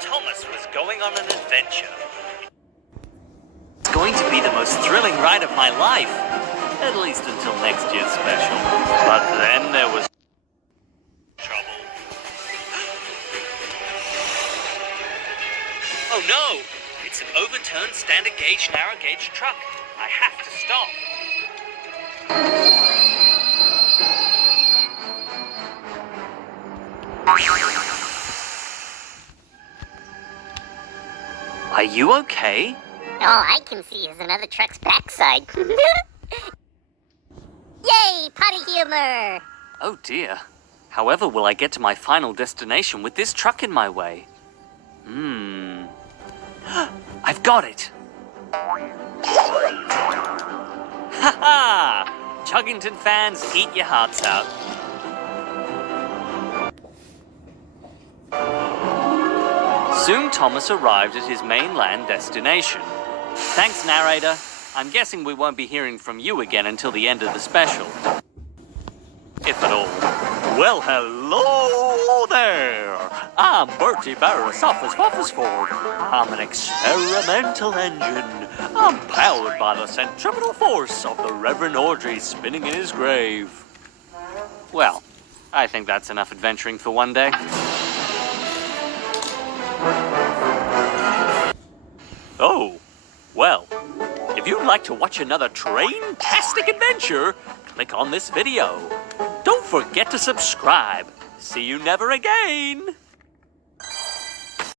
Thomas was going on an adventure. It's going to be the most thrilling ride of my life. At least until next year's special. But then there was trouble. Oh no! It's an overturned standard gauge, narrow gauge truck. I have to stop. Are you okay? All I can see is another truck's backside. Yay, potty humor! Oh dear. However will I get to my final destination with this truck in my way? I've got it! Ha-ha! Chuggington fans, eat your hearts out. Soon Thomas arrived at his mainland destination. Thanks, narrator. I'm guessing we won't be hearing from you again until the end of the special. If at all. Well, hello there! I'm Bertie Barrisophus Wafflesford. I'm an experimental engine. I'm powered by the centripetal force of the Reverend Audrey spinning in his grave. Well, I think that's enough adventuring for one day. Oh, well, if you'd like to watch another train-tastic adventure, click on this video. Don't forget to subscribe. See you never again.